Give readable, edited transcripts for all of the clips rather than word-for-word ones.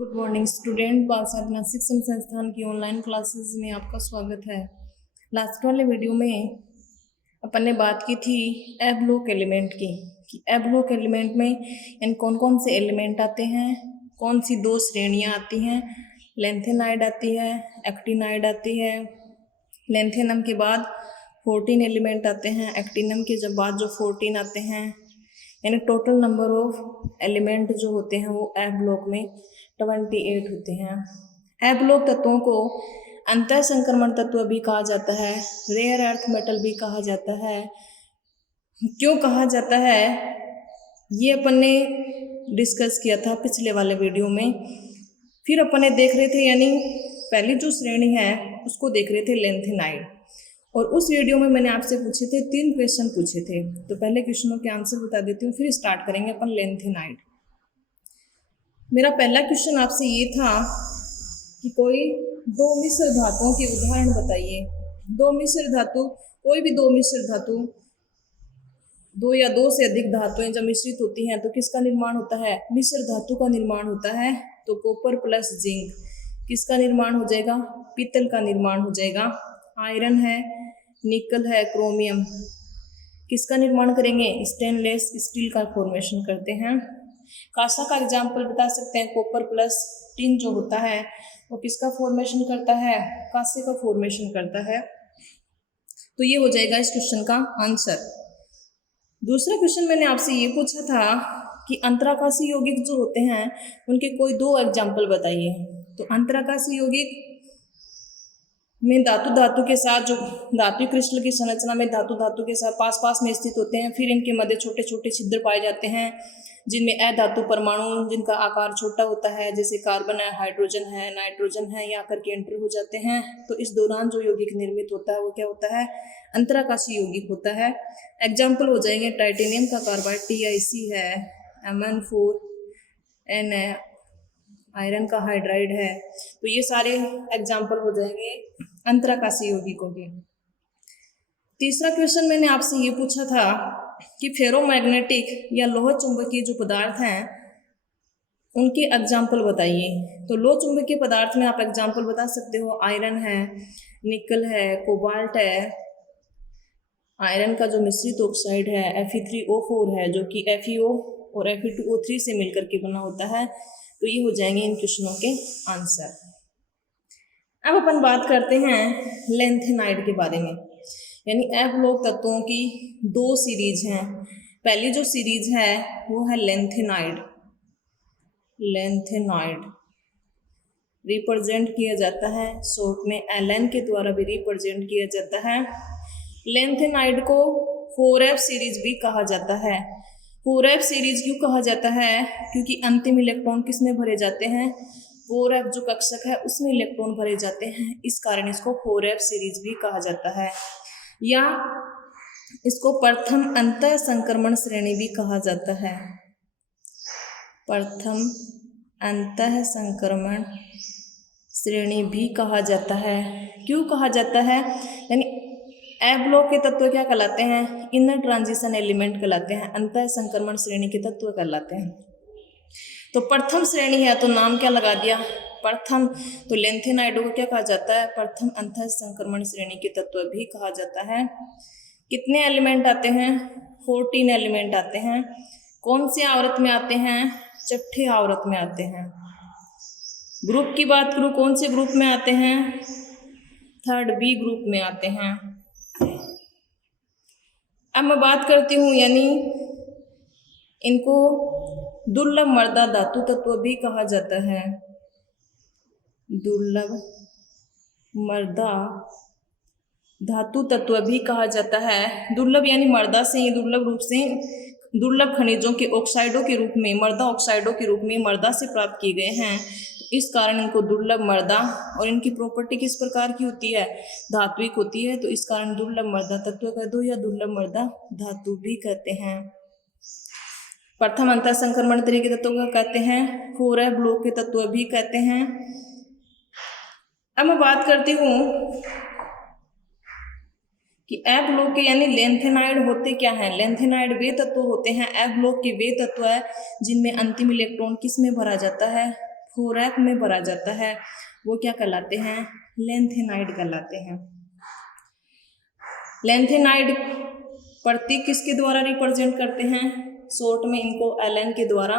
Good morning student. बाल साधना शिक्षण संस्थान की ऑनलाइन क्लासेस में आपका स्वागत है। लास्ट वाले वीडियो में अपन ने बात की थी ए ब्लॉक एलिमेंट की कि ए ब्लॉक एलिमेंट में इन कौन कौन से एलिमेंट आते हैं, कौन सी दो श्रेणियां आती हैं। लेंथेनाइड आती है, एक्टिनाइड आती है। लेंथेनम के बाद 14 एलिमेंट आते हैं, एक्टिनम के जब बाद जो 14 आते हैं, यानी टोटल नंबर ऑफ एलिमेंट जो होते हैं वो ए ब्लॉक में 28 होते हैं। ए ब्लॉक तत्वों को अंतः संक्रमण तत्व भी कहा जाता है, रेयर अर्थ मेटल भी कहा जाता है। क्यों कहा जाता है ये अपन ने डिस्कस किया था पिछले वाले वीडियो में। फिर अपन ने देख रहे थे, यानी पहली जो श्रेणी है उसको देख रहे थे लेंथेनाइड, और उस वीडियो में मैंने आपसे पूछे थे 3 क्वेश्चन पूछे थे। तो पहले क्वेश्चनों के आंसर बता देती हूँ, फिर स्टार्ट करेंगे अपन लेंथेनाइड। मेरा पहला क्वेश्चन आपसे ये था कि कोई दो मिश्र धातुओं के उदाहरण बताइए। दो मिश्र धातु, कोई भी दो मिश्र धातु, दो या दो से अधिक धातुएं जब मिश्रित होती हैं तो किसका निर्माण होता है? मिश्र धातु का निर्माण होता है। तो कॉपर प्लस जिंक किसका निर्माण हो जाएगा? पीतल का निर्माण हो जाएगा। आयरन है, निकल है, क्रोमियम किसका निर्माण करेंगे? स्टेनलेस स्टील का फॉर्मेशन करते हैं। कांसा का एग्जाम्पल बता सकते हैं, कॉपर प्लस टिन जो होता है वो किसका फॉर्मेशन करता है? कांसे का फॉर्मेशन करता है। तो ये हो जाएगा इस क्वेश्चन का आंसर। दूसरा क्वेश्चन मैंने आपसे ये पूछा था कि अंतराकाशी यौगिक जो होते हैं उनके कोई 2 एग्जाम्पल बताइए। तो अंतराकाशी यौगिक में धातु धातु के साथ, जो धातु क्रिस्टल की संरचना में धातु धातु के साथ पास पास में स्थित होते हैं, फिर इनके मध्य छोटे छोटे छिद्र पाए जाते हैं जिनमें अधातु परमाणु जिनका आकार छोटा होता है, जैसे कार्बन है, हाइड्रोजन है, नाइट्रोजन है, ये आकर के एंटर हो जाते हैं। तो इस दौरान जो यौगिक निर्मित होता है वो क्या होता है? अंतराकाशी यौगिक होता है। एग्जाम्पल हो जाएंगे टाइटेनियम का कार्बाइड TiC है, Mn4n है, आयरन का हाइड्राइड है। तो ये सारे एग्जाम्पल हो जाएंगे अंतराकाशी यौगिकों के। तीसरा क्वेश्चन मैंने आपसे ये पूछा था कि फेरोमैग्नेटिक या लोह चुंबकीय जो पदार्थ हैं उनके एग्जाम्पल बताइए। तो लोह चुंबकीय पदार्थ में आप एग्जाम्पल बता सकते हो, आयरन है, निकल है, कोबाल्ट है। आयरन का जो मिश्रित ऑक्साइड है Fe3O4 है, जो कि FeO और Fe2O3 से मिलकर के बना होता है। तो ये हो जाएंगे इन क्वेश्चनों के आंसर। अब अपन बात करते हैं लेंथेनाइड के बारे में, यानी ए ब्लॉक तत्वों की 2 सीरीज हैं। पहली जो सीरीज है वो है लेंथेनाइड। लेंथेनाइड रिप्रेजेंट किया जाता है शॉर्ट में Ln के द्वारा भी रिप्रेजेंट किया जाता है। लेंथेनाइड को 4f सीरीज भी कहा जाता है। 4f सीरीज क्यों कहा जाता है? क्योंकि अंतिम इलेक्ट्रॉन किस में भरे जाते हैं? 4f जो कक्षक है उसमें इलेक्ट्रॉन भरे जाते हैं, इस कारण इसको 4f सीरीज भी कहा जाता है। या इसको प्रथम अंतः संक्रमण श्रेणी भी कहा जाता है। प्रथम अंतः संक्रमण श्रेणी भी कहा जाता है। क्यों कहा जाता है? यानी ए ब्लॉक के तत्व क्या कहलाते हैं? इनर ट्रांजिशन एलिमेंट कहलाते हैं, अंतः संक्रमण श्रेणी के तत्व कहलाते हैं। तो प्रथम श्रेणी है तो नाम क्या लगा दिया? प्रथम। तो लेंथेनाइड को क्या कहा जाता है? प्रथम अंतः संक्रमण श्रेणी के तत्व भी कहा जाता है। कितने एलिमेंट आते हैं? 14 एलिमेंट आते हैं। कौन से आवर्त में आते हैं? छठे आवर्त में आते हैं। ग्रुप की बात करूँ, कौन से ग्रुप में आते हैं? 3rd B ग्रुप में आते हैं। अब मैं बात करती हूँ, यानी इनको दुर्लभ मर्दा धातु तत्व भी कहा जाता है। दुर्लभ मर्दा धातु तत्व भी कहा जाता है। दुर्लभ यानी मर्दा से, ये दुर्लभ रूप से दुर्लभ खनिजों के ऑक्साइडों के रूप में, मर्दा ऑक्साइडों के रूप में मर्दा से प्राप्त किए गए हैं, इस कारण इनको दुर्लभ मर्दा। और इनकी प्रॉपर्टी किस प्रकार की होती है? धात्विक होती है, तो इस कारण दुर्लभ मर्दा तत्व कह दो या दुर्लभ मर्दा धातु भी कहते हैं। प्रथम अंतः संक्रमण श्रेणी के तत्व का कहते हैं, 4f ब्लॉक के तत्व भी कहते हैं। अब मैं बात करती हूँ कि ए ब्लॉक के यानी लेंथेनाइड होते क्या हैं? लेंथेनाइड वे तत्व होते हैं, ए ब्लॉक के वे तत्व है जिनमें अंतिम इलेक्ट्रॉन किस में भरा जाता है? 4f में भरा जाता है वो क्या कहलाते हैं? लैंथेनाइड कहलाते हैं। लैंथेनाइड प्रतीक किसके द्वारा रिप्रेजेंट करते हैं? शॉर्ट में इनको Ln के द्वारा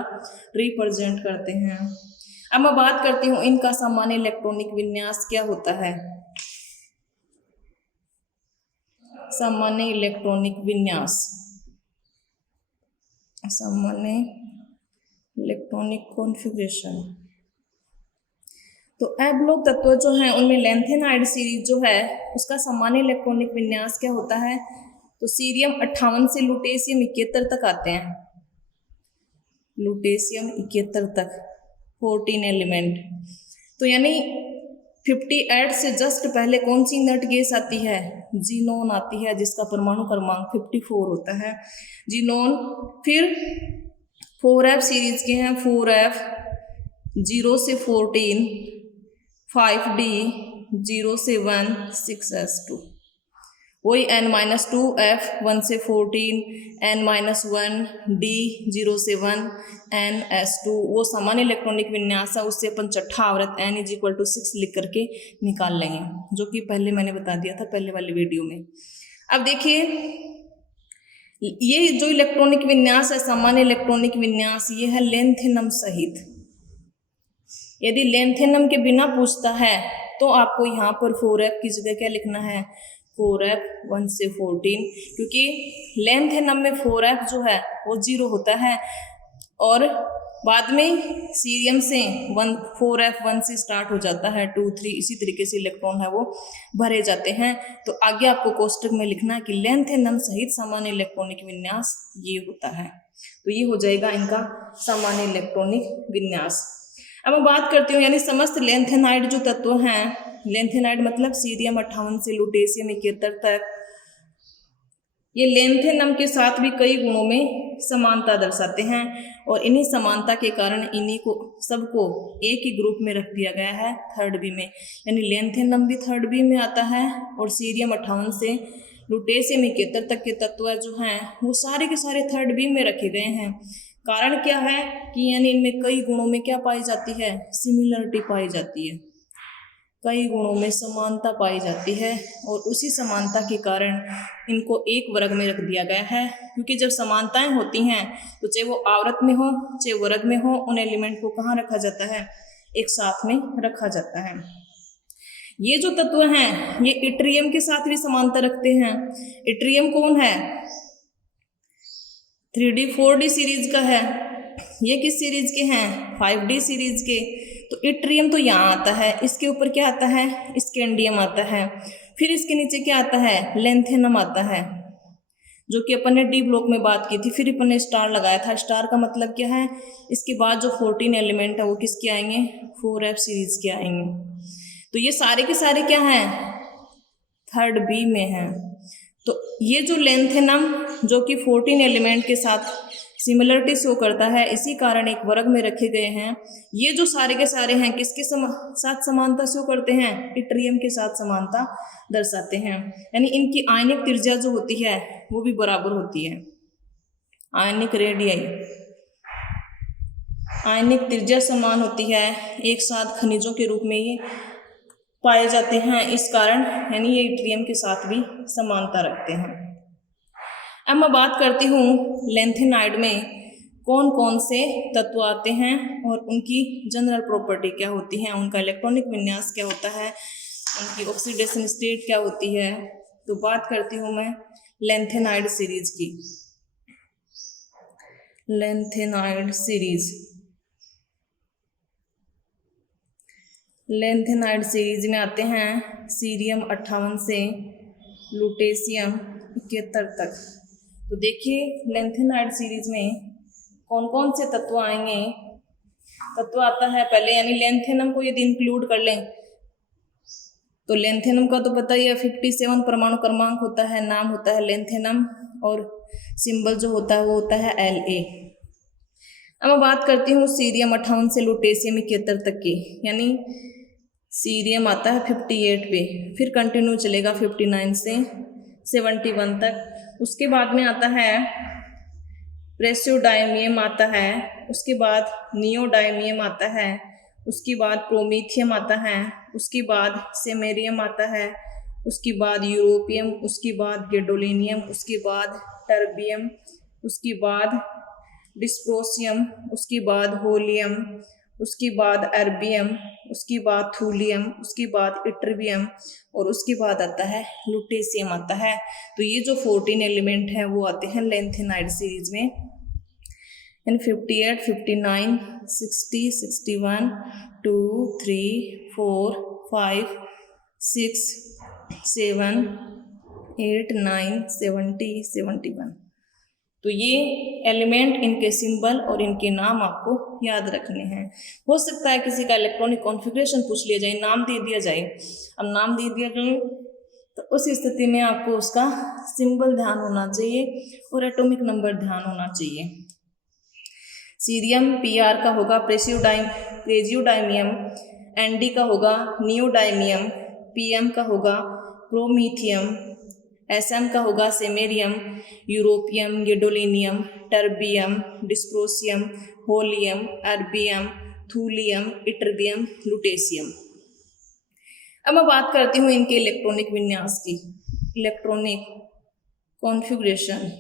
रिप्रेजेंट करते हैं। अब मैं बात करती हूँ इनका सामान्य इलेक्ट्रॉनिक विन्यास क्या होता है। सामान्य इलेक्ट्रॉनिक विन्यास, सामान्य इलेक्ट्रॉनिक कॉन्फ़िगरेशन। तो एब्लोक तत्व जो हैं उनमें लैंथेनाइड सीरीज जो है उसका सामान्य इलेक्ट्रॉनिक विन्यास क्या होता है? तो सीरियम 58 से लुटेशियम 71 तक आते हैं, लुटेशियम 71 तक 14 एलिमेंट। तो यानी 58 से जस्ट पहले कौन सी नट गैस आती है? जीनोन आती है, जिसका परमाणु क्रमांक 54 होता है, जीनोन। फिर 4f सीरीज के हैं, 4f 0 से 14, 5d 0 से 1, 6s2, वही n-2f 1 से 14, n-1 d 0 से 1, ns2 वो सामान्य इलेक्ट्रॉनिक विन्यास है। उससे अपन छठा आवर्त n = 6 लिख करके निकाल लेंगे, जो कि पहले मैंने बता दिया था पहले वाली वीडियो में। अब देखिए ये जो इलेक्ट्रॉनिक विन्यास है, सामान्य इलेक्ट्रॉनिक विन्यास, ये है लेंथेनम सहित। यदि लेंथेनम के बिना पूछता है तो आपको यहाँ पर 4f की जगह क्या लिखना है? 4f 1 से 14, क्योंकि लेंथेनम में 4f जो है वो 0 होता है और बाद में सीरियम से 4f 1 से स्टार्ट हो जाता है, 2 3 इसी तरीके से इलेक्ट्रॉन है वो भरे जाते हैं। तो आगे आपको कोष्टक में लिखना है कि लेंथेनम सहित सामान्य इलेक्ट्रॉनिक विन्यास ये होता है। तो ये हो जाएगा इनका सामान्य इलेक्ट्रॉनिक विन्यास। अब मैं बात करती हूँ यानी समस्त लेंथेनाइड जो तत्व हैं, लेंथेनाइड मतलब सीरियम 58 से लुटेशियम 71 तक, ये लेंथेनम के साथ भी कई गुणों में समानता दर्शाते हैं और इन्हीं समानता के कारण इन्हीं को सबको एक ही ग्रुप में रख दिया गया है, 3rd बी में। यानी लेंथेनम भी 3rd बी में आता है और सीरियम 58 से लुटेशियम 71 तक के तत्व जो हैं वो सारे के सारे 3rd बी में रखे गए हैं। कारण क्या है कि यानी इनमें कई गुणों में क्या पाई जाती है? सिमिलरिटी पाई जाती है, कई गुणों में समानता पाई जाती है और उसी समानता के कारण इनको एक वर्ग में रख दिया गया है। क्योंकि जब समानताएं होती हैं तो चाहे वो आवर्त में हो चाहे वर्ग में हो, उन एलिमेंट को कहाँ रखा जाता है? एक साथ में रखा जाता है। ये जो तत्व हैं ये इट्रियम के साथ भी समानता रखते हैं। इट्रियम कौन है? 3d 4d सीरीज का है। ये किस सीरीज के हैं? 5d सीरीज के। तो इट्रियम तो यहाँ आता है, इसके ऊपर क्या आता है? स्कैंडियम आता है। फिर इसके नीचे क्या आता है? लेंथेनम आता है, जो कि अपन ने डी ब्लॉक में बात की थी। फिर अपन ने स्टार लगाया था। स्टार का मतलब क्या है? इसके बाद जो 14 एलिमेंट है वो किसके आएंगे? 4f सीरीज के आएंगे। तो ये सारे के सारे क्या हैं? 3rd बी में हैं। तो ये जो लेंथेनम जो कि 14 एलिमेंट के साथ सिमिलरिटी शो करता है, इसी कारण एक वर्ग में रखे गए हैं। ये जो सारे के सारे हैं किसके साथ समानता शो करते हैं? इट्रियम के साथ समानता दर्शाते हैं। यानी इनकी आयनिक त्रिज्या जो होती है वो भी बराबर होती है। आयनिक रेडियस, आयनिक त्रिज्या समान होती है, एक साथ खनिजों के रूप में ये पाए जाते हैं, इस कारण यानी ये इट्रियम के साथ भी समानता रखते हैं। अब मैं बात करती हूँ लेंथेनाइड में कौन कौन से तत्व आते हैं और उनकी जनरल प्रॉपर्टी क्या होती है, उनका इलेक्ट्रॉनिक विन्यास क्या होता है, उनकी ऑक्सीडेशन स्टेट क्या होती है। तो बात करती हूँ मैं लेंथेनाइड सीरीज की। लेंथेनाइड सीरीज, लेंथेनाइड सीरीज में आते हैं सीरियम 58 से लुटेशियम 71 तक। तो देखिए लेंथेनाइड सीरीज में कौन कौन से तत्व आएंगे। तत्व आता है पहले, यानी लेंथेनम को यदि इंक्लूड कर लें तो लेंथेनम का तो पता ही है 57 परमाणु क्रमांक होता है, नाम होता है लेंथेनम और सिंबल जो होता है वो होता है La। अब मैं बात करती हूँ सीरियम 58 से लुटेशियम 71 तक की, यानी सीरियम आता है 58 पे, फिर कंटिन्यू चलेगा 59 से 71 तक। उसके बाद में आता है प्रेसियोडायमियम आता है, उसके बाद नियोडायमियम आता है, उसके बाद प्रोमीथियम आता है, उसके बाद सेमेरियम आता है, उसके बाद यूरोपियम, उसके बाद गैडोलिनियम, उसके बाद टर्बियम, उसके बाद डिस्प्रोसियम, उसके बाद होलियम, उसके बाद अर्बियम, उसके बाद थूलियम, उसके बाद इट्रिबियम और उसके बाद आता है लुटेशियम आता है। तो ये जो 14 एलिमेंट हैं वो आते हैं लेंथेनाइड सीरीज में। इन 58, 59, 60, 61, 2, 3, 4, 5, 6, 7, 8, 9, 70, 71। तो ये एलिमेंट, इनके सिंबल और इनके नाम आपको याद रखने हैं। हो सकता है किसी का इलेक्ट्रॉनिक कॉन्फ़िगरेशन पूछ लिया जाए, नाम दे दिया जाए। अब नाम दे दिया जाए तो उस स्थिति में आपको उसका सिंबल ध्यान होना चाहिए और एटॉमिक नंबर ध्यान होना चाहिए। सीरियम Pr का होगा प्रेजियोडाइमियम, Nd का होगा नियोडाइमियम, Pm का होगा प्रोमीथियम, Sm का होगा samarium, europium, gadolinium, terbium, dysprosium, holmium, erbium, thulium, ytterbium, lutetium. अब मैं बात करती हूँ इनके इलेक्ट्रॉनिक विन्यास की। इलेक्ट्रॉनिक कॉन्फ़िगरेशन,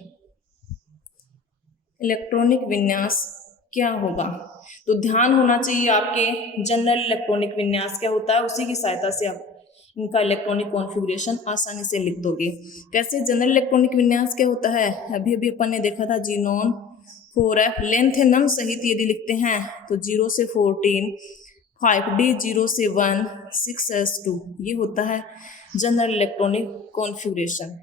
इलेक्ट्रॉनिक विन्यास क्या होगा? तो ध्यान होना चाहिए आपके जनरल इलेक्ट्रॉनिक विन्यास क्या होता है, उसी की सहायता से आप इनका इलेक्ट्रॉनिक कॉन्फ़िगरेशन आसानी से लिख दोगे। कैसे जनरल इलेक्ट्रॉनिक विन्यास क्या होता है? अभी अभी अपन ने देखा था जीनोन 4f लेंथेनम सहित यदि लिखते हैं तो 0 से 14, 5d 0 से 1, 6s2, ये होता है जनरल इलेक्ट्रॉनिक कॉन्फ़िगरेशन।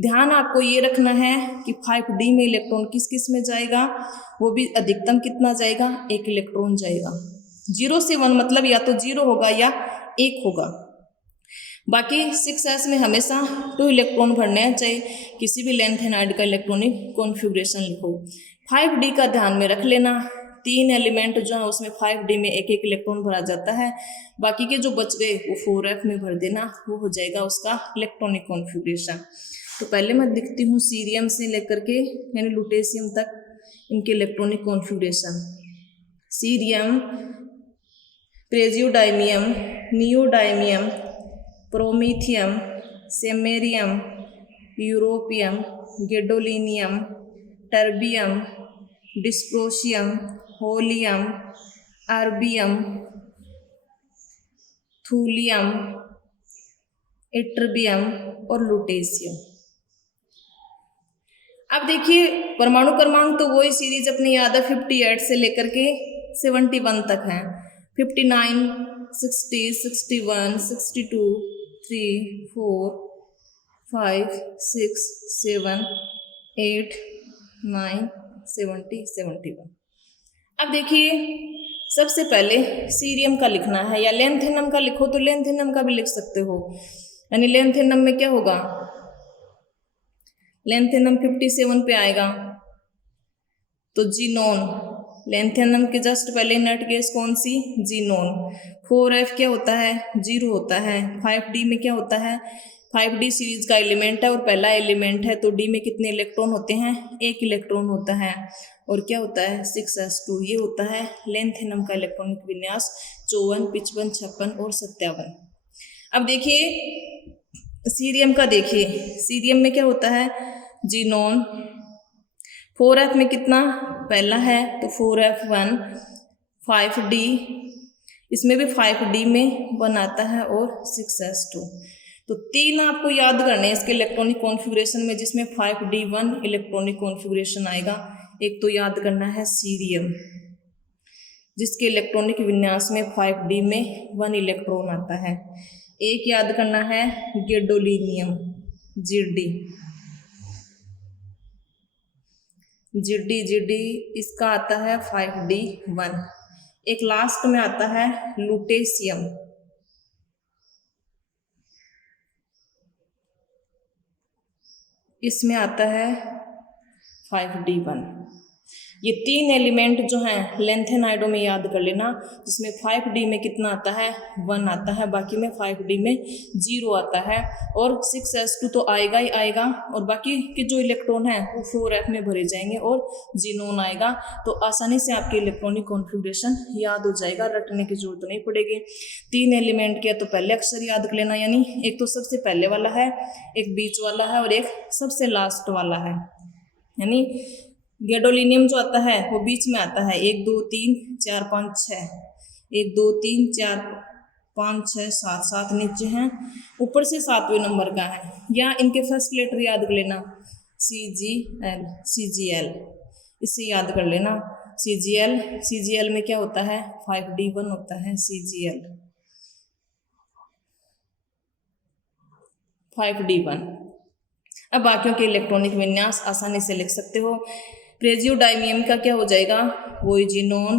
ध्यान आपको ये रखना है कि 5d में इलेक्ट्रॉन किस किस में जाएगा, वो भी अधिकतम कितना जाएगा, 1 इलेक्ट्रॉन जाएगा। 0 से 1 मतलब या तो 0 होगा या 1 होगा। बाकी 6s में हमेशा 2 इलेक्ट्रॉन भरने हैं, चाहे किसी भी लेंथेनाइड का इलेक्ट्रॉनिक कॉन्फ़िगरेशन लिखो। 5d का ध्यान में रख लेना, 3 एलिमेंट जो है उसमें 5d में एक एक इलेक्ट्रॉन भरा जाता है, बाकी के जो बच गए वो 4f में भर देना, वो हो जाएगा उसका इलेक्ट्रॉनिक कॉन्फ़िगरेशन। तो पहले मैं लिखती हूँ सीरियम से लेकर के यानी लुटेशियम तक इनके electronic configuration. Cerium, praseodymium, neodymium, promethium, samarium, europium, gadolinium, terbium, dysprosium, holmium, erbium, thulium, ytterbium और लुटेशियम। अब देखिए परमाणु क्रमांक तो वही सीरीज अपनी याद है 58 से लेकर के 71 तक है। 59, 60, 61, 62, 3, 4, 5, 6, 7, 8, 9, 70, 71। अब देखिए सबसे पहले सीरियम का लिखना है, या लेंथेनम का लिखो तो लेंथेनम का भी लिख सकते हो। यानी लेंथेनम में क्या होगा, लेंथेनम 57 पे आएगा तो जीनोन, लेंथेनम के जस्ट पहले इनर्ट गैस कौन सी, जीनोन। 4f क्या होता है, 0 होता है। 5d में क्या होता है, 5d सीरीज का एलिमेंट है और पहला एलिमेंट है, तो d में कितने इलेक्ट्रॉन होते हैं, 1 इलेक्ट्रॉन होता है। और क्या होता है 6s2, ये होता है लेंथेनम का इलेक्ट्रॉनिक विन्यास 54, 55, 56 और 57। अब देखिए सीरियम का, देखिए सीरियम में क्या होता है, जीनोन। 4f में कितना, पहला है तो 4f1, 5d, इसमें भी 5d में 1 आता है और 6s2। तो 3 आपको याद करने हैं इसके इलेक्ट्रॉनिक कॉन्फ़िगरेशन में, जिसमें 5d1 इलेक्ट्रॉनिक कॉन्फ़िगरेशन आएगा। एक तो याद करना है सीरियम, जिसके इलेक्ट्रॉनिक विन्यास में 5d में 1 इलेक्ट्रॉन आता है। एक याद करना है गैडोलिनियम, GD, इसका आता है 5d1। एक लास्ट में आता है लुटेशियम, इसमें आता है 5d1। ये 3 एलिमेंट जो हैं लेंथेनाइडो में याद कर लेना, जिसमें 5D में कितना आता है 1 आता है, बाकी में 5D में 0 आता है, और 6s2 तो आएगा ही आएगा, और बाकी के जो इलेक्ट्रॉन हैं वो 4f में भरे जाएंगे और जीनोन आएगा। तो आसानी से आपके इलेक्ट्रॉनिक कॉन्फ़िगरेशन याद हो जाएगा, रटने की जरूरत नहीं पड़ेगी। 3 एलिमेंट के तो पहले अक्षर याद कर लेना, यानी एक तो सबसे पहले वाला है, एक बीच वाला है और एक सबसे लास्ट वाला है। यानी गैडोलीनियम जो आता है वो बीच में आता है, 1 2 3 4 5 6, 1 2 3 4 5 6 7, 7 नीचे हैं, ऊपर से 7वें नंबर का है। या इनके फर्स्ट लेटर याद कर लेना, CGL, CGL, इससे याद कर लेना CGL। CGL में क्या होता है 5D1 होता है CGL, 5D1। अब बाकियों के इलेक्ट्रॉनिक विन्यास आसानी से लिख सकते हो। प्रेजियोडाइमियम का क्या हो जाएगा, वही जीनोन।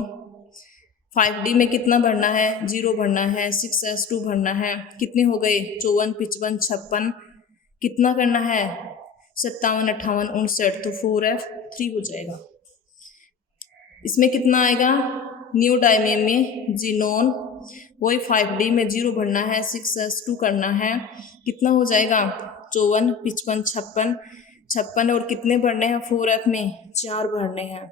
5D में कितना भरना है 0 भरना है, 6s2 भरना है, कितने हो गए 54 55 56, कितना करना है 57 58 59, तो 4f3 हो जाएगा। इसमें कितना आएगा नियोडाइमियम में जीनोन, वही 5D में 0 भरना है, 6s2 करना है, कितना हो जाएगा 54 55 56 56, और कितने भरने हैं 4f में 4 भरने हैं।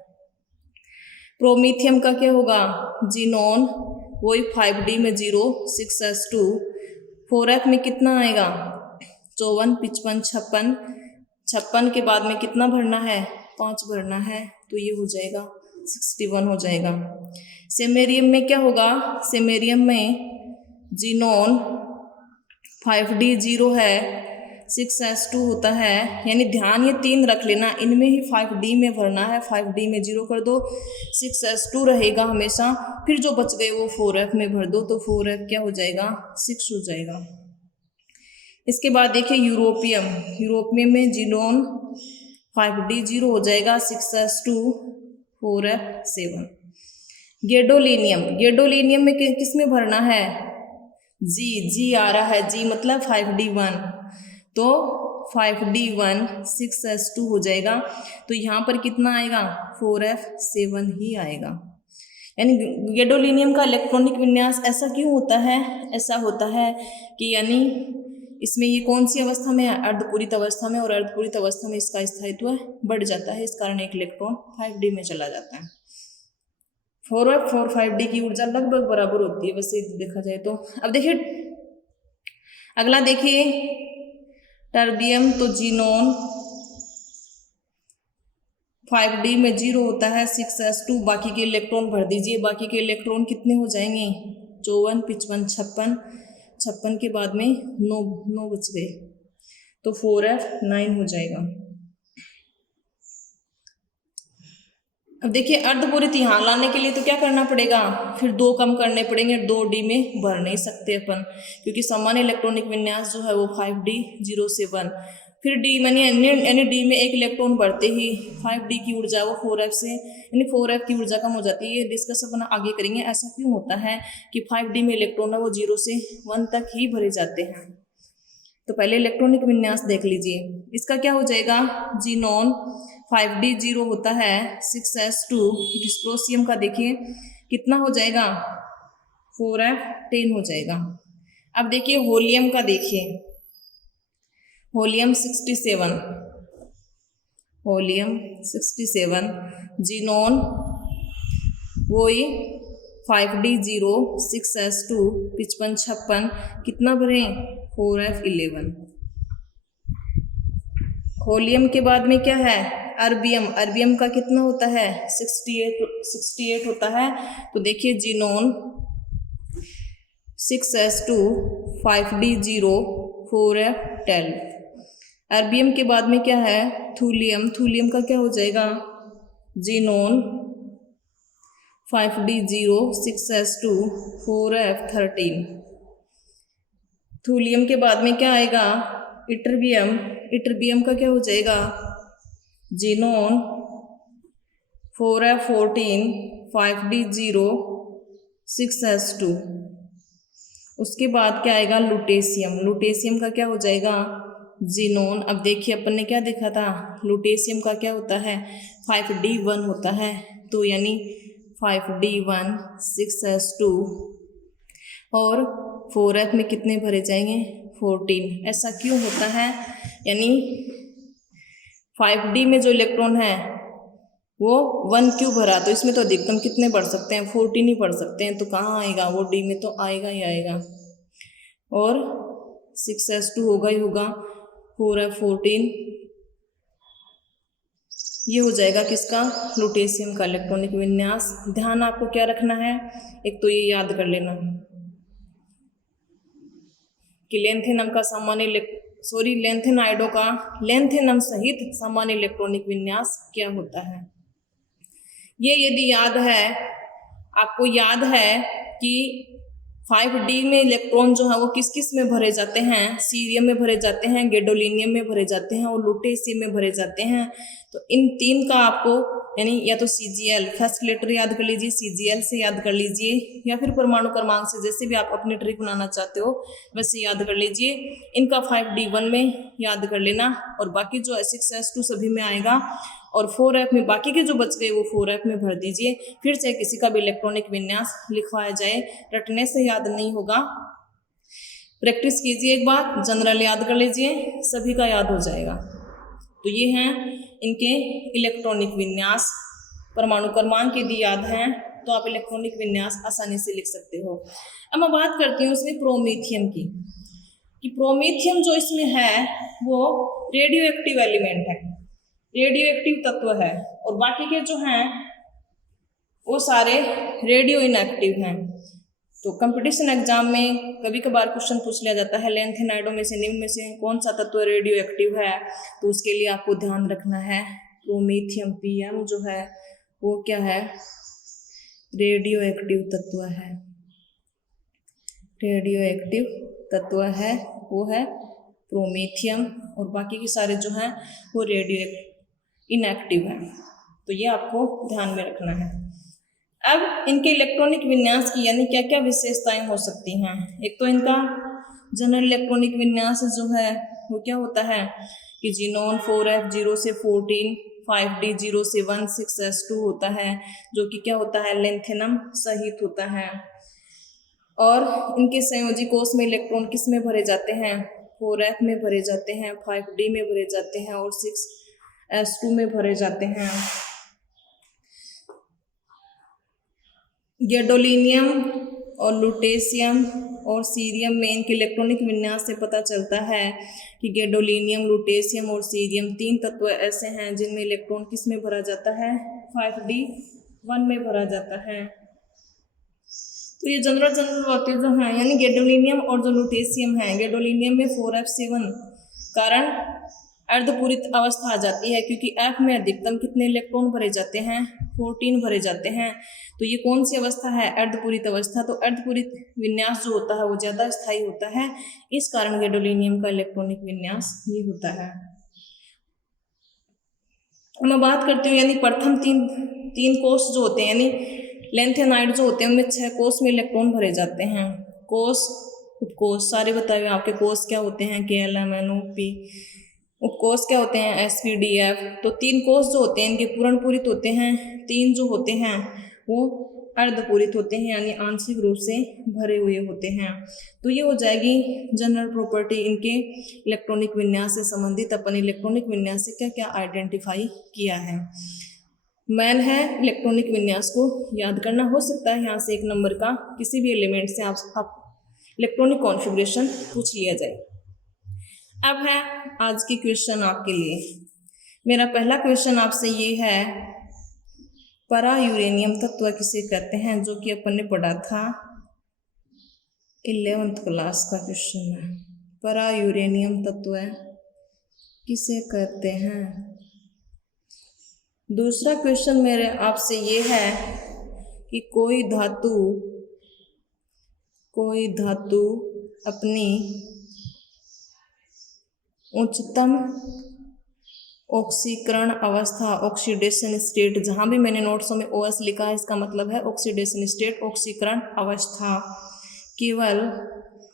प्रोमीथियम का क्या होगा जीनोन, वही 5D में 0 6s2, 4f में कितना आएगा 54 55 56 56 के बाद में कितना भरना है 5 भरना है, तो ये हो जाएगा 61 हो जाएगा। सेमेरियम में क्या होगा, सेमेरियम में जीनोन 5D 0 है, 6s2 होता है, यानी ध्यान ये 3 रख लेना, इनमें ही 5D में भरना है, 5D में 0 कर दो, 6s2 रहेगा हमेशा, फिर जो बच गए वो 4f में भर दो, तो 4f क्या हो जाएगा 6 हो जाएगा। इसके बाद देखिए यूरोपियम, यूरोपियम में जीनोन 5D 0 हो जाएगा, 6s2 4f 7। गैडोलीनियम, गैडोलीनियम में किस में भरना है जी आ रहा है, जी मतलब 5D1, तो 5D1 6s2 हो जाएगा, तो यहाँ पर कितना आएगा 4f 7 ही आएगा। यानी गैडोलीनियम का इलेक्ट्रॉनिक विन्यास ऐसा क्यों होता है, ऐसा होता है कि यानी इसमें ये कौन सी अवस्था में है अर्धपूरित अवस्था में, और अर्धपूरित अवस्था में इसका स्थायित्व बढ़ जाता है, इस कारण एक इलेक्ट्रॉन 5D में चला जाता है। 4f और 5D की ऊर्जा लगभग बराबर होती है वैसे देखा जाए तो। अब देखिए अगला, देखिए टर्बियम, तो जीनोन 5D में 0 होता है, 6s2, बाकी के इलेक्ट्रॉन भर दीजिए, बाकी के इलेक्ट्रॉन कितने हो जाएंगे 54 55 56, 56 के बाद में 9 बच गए, तो 4f 9 हो जाएगा। अब देखिए अर्धपूरित यहाँ लाने के लिए तो क्या करना पड़ेगा, फिर 2 कम करने पड़ेंगे, 2D में भर नहीं सकते अपन, क्योंकि सामान्य इलेक्ट्रॉनिक विन्यास जो है वो 5D 0 से 1, फिर D यानी D में एक इलेक्ट्रॉन बढ़ते ही 5D की ऊर्जा वो 4f से, यानी 4f की ऊर्जा कम हो जाती है। ये डिस्कस अपन आगे करेंगे ऐसा क्यों होता है कि 5D में इलेक्ट्रॉन है वो 0 से 1 तक ही भरे जाते हैं। तो पहले इलेक्ट्रॉनिक विन्यास देख लीजिए, इसका क्या हो जाएगा जीनोन 5D 0 होता है, 6s2, डिस्प्रोसियम का देखिए कितना हो जाएगा 4f 10 हो जाएगा। अब देखिए होलियम का, देखिए होलियम 67, होलियम 67, जीनोन वही 5D 0 6s2 55 56, कितना भरें 4f 11। होलियम के बाद में क्या है अर्बियम, अर्बियम का कितना होता है 68 होता है, तो देखिए xenon 6s2 5D 0 4f 12। Erbium के बाद में क्या है थूलियम, थूलियम का क्या हो जाएगा xenon 5D 0 6s2 4f 13। Thulium के बाद में क्या आएगा इटरबियम, इटरबियम का क्या हो जाएगा जीनोन 4f 14 5D 0 6s2। उसके बाद क्या आएगा लुटेशियम, लुटेशियम का क्या हो जाएगा जीनोन। अब देखिए अपन ने क्या देखा था, लुटेशियम का क्या होता है 5D1 होता है, तो यानी 5D1 6s2 और 4f में कितने भरे जाएंगे 14। ऐसा क्यों होता है, यानी 5D में जो इलेक्ट्रॉन है वो 1 क्यों भरा, तो इसमें तो अधिकतम कितने बढ़ सकते हैं 14 ही बढ़ सकते हैं, तो कहाँ आएगा वो D में तो आएगा ही आएगा। और 6s2 होगा ही होगा, 4f14, ये हो जाएगा किसका लुटेशियम का इलेक्ट्रॉनिक विन्यास। ध्यान आपको क्या रखना है, एक तो ये याद कर लेना कि लेंथेनम का लेंथेनाइडो का लेंथेनम सहित सामान्य इलेक्ट्रॉनिक विन्यास क्या होता है। ये यदि याद है, आपको याद है कि 5D में इलेक्ट्रॉन जो है वो किस किस में भरे जाते हैं, सीरियम में भरे जाते हैं, गैडोलिनियम में भरे जाते हैं और लुटेशियम में भरे जाते हैं। तो इन तीन का आपको यानी या तो CGL फर्स्ट लेटर याद कर लीजिए, CGL से याद कर लीजिए, या फिर परमाणु क्रमांक से, जैसे भी आप अपनी ट्रिक बनाना चाहते हो वैसे याद कर लीजिए। इनका 5D1 में याद कर लेना और बाकी जो 6s2 सभी में आएगा और 4f में बाकी के जो बच गए वो 4f में भर दीजिए। फिर चाहे किसी का भी इलेक्ट्रॉनिक विन्यास लिखवाया जाए, रटने से याद नहीं होगा, प्रैक्टिस कीजिए एक बार, जनरल याद कर लीजिए, सभी का याद हो जाएगा। तो ये हैं इनके इलेक्ट्रॉनिक विन्यास। परमाणु क्रमांक यदि याद हैं तो आप इलेक्ट्रॉनिक विन्यास आसानी से लिख सकते हो। अब मैं बात करती हूँ इसमें प्रोमीथियम की, कि प्रोमीथियम जो इसमें है वो रेडियो एक्टिव एलिमेंट है, रेडियो एक्टिव तत्व है, और बाकी के जो हैं वो सारे रेडियो इनएक्टिव हैं। तो कंपटीशन एग्जाम में कभी कभार क्वेश्चन पूछ लिया जाता है लेंथेनाइडो में से निम्न में से कौन सा तत्व रेडियो एक्टिव है, तो उसके लिए आपको ध्यान रखना है प्रोमीथियम PM जो है वो क्या है रेडियो एक्टिव तत्व है, रेडियो एक्टिव तत्व है वो है प्रोमीथियम, और बाकी के सारे जो हैं वो रेडियो इनएक्टिव है। तो ये आपको ध्यान में रखना है। अब इनके इलेक्ट्रॉनिक विन्यास की यानी क्या क्या विशेषताएं हो सकती हैं। एक तो इनका जनरल इलेक्ट्रॉनिक विन्यास जो है वो क्या होता है कि जीनोन 4f 0 से 14, 5d 0 से 1, 6s2 होता है, जो कि क्या होता है लेंथेनम सहित होता है। और इनके संयोजी कोष में इलेक्ट्रॉन किस में भरे जाते हैं 4f में भरे जाते हैं, 5d में भरे जाते हैं और 6s2 में भरे जाते हैं। गैडोलिनियम और लुटेशियम और सीरियम में इनके इलेक्ट्रॉनिक विन्यास से पता चलता है कि गैडोलिनियम, लुटेशियम और सीरियम तीन तत्व ऐसे हैं जिनमें इलेक्ट्रॉन किस में भरा जाता है 5D1 में भरा जाता है। तो ये जनरल बातें जो हैं, यानी गैडोलिनियम और जो लुटेशियम है, गैडोलिनियम में 4f7 कारण अर्धपूरित अवस्था आ जाती है, क्योंकि F में अधिकतम कितने इलेक्ट्रॉन भरे जाते हैं 14 भरे जाते हैं। तो ये कौन सी अवस्था है अर्धपूरित अवस्था, तो अर्धपूरित विन्यास जो होता है वो ज़्यादा स्थायी होता है, इस कारण गैडोलिनियम का इलेक्ट्रॉनिक विन्यास ये होता है। मैं बात करती हूँ यानी प्रथम तीन कोष जो होते हैं यानी लेंथेनाइड जो होते हैं उनमें 6 कोष में इलेक्ट्रॉन भरे जाते हैं। कोष उपकोष सारे बताए आपके, कोष क्या होते हैं KLMNOP, उपकोष क्या होते हैं SPDF। तो 3 कोष जो होते हैं इनके पूर्ण पूरित होते हैं, 3 जो होते हैं वो अर्धपूरित होते हैं यानी आंशिक रूप से भरे हुए होते हैं। तो ये हो जाएगी जनरल प्रॉपर्टी इनके इलेक्ट्रॉनिक विन्यास से संबंधित। अपन इलेक्ट्रॉनिक विन्यास से क्या क्या आइडेंटिफाई किया है। मैन है इलेक्ट्रॉनिक विन्यास को याद करना, हो सकता है यहाँ से 1 नंबर का किसी भी एलिमेंट से आप इलेक्ट्रॉनिक कॉन्फ़िगरेशन पूछ लिया जाए। अब है आज की क्वेश्चन आपके लिए। मेरा पहला क्वेश्चन आपसे ये है, परा यूरेनियम तत्व किसे कहते हैं, जो कि अपन ने पढ़ा था 11th क्लास का क्वेश्चन है। परा यूरेनियम तत्व किसे कहते हैं। दूसरा क्वेश्चन मेरे आपसे ये है कि कोई धातु अपनी उच्चतम ऑक्सीकरण अवस्था ऑक्सीडेशन स्टेट, जहाँ भी मैंने नोट्सों में OS लिखा है इसका मतलब है ऑक्सीडेशन स्टेट ऑक्सीकरण अवस्था। केवल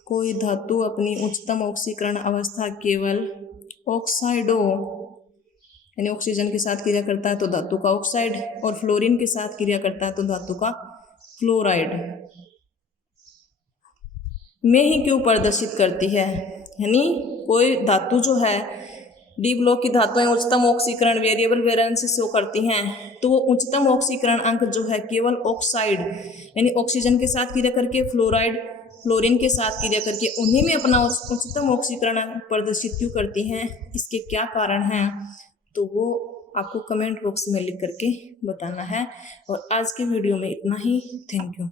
कोई धातु अपनी उच्चतम ऑक्सीकरण अवस्था केवल ऑक्साइडो यानी ऑक्सीजन के साथ क्रिया करता है तो धातु का ऑक्साइड, और फ्लोरीन के साथ क्रिया करता है तो धातु का फ्लोराइड में ही क्यों प्रदर्शित करती है। यानी कोई धातु जो है, डी ब्लॉक की धातुएं उच्चतम ऑक्सीकरण वेरिएबल वैलेंस से शो करती हैं, तो वो उच्चतम ऑक्सीकरण अंक जो है केवल ऑक्साइड यानी ऑक्सीजन के साथ क्रिया करके, फ्लोरीन के साथ क्रिया करके उन्हीं में अपना उच्चतम ऑक्सीकरण अंक प्रदर्शित क्यों करती हैं, इसके क्या कारण हैं, तो वो आपको कमेंट बॉक्स में लिख करके बताना है। और आज के वीडियो में इतना ही। Thank you.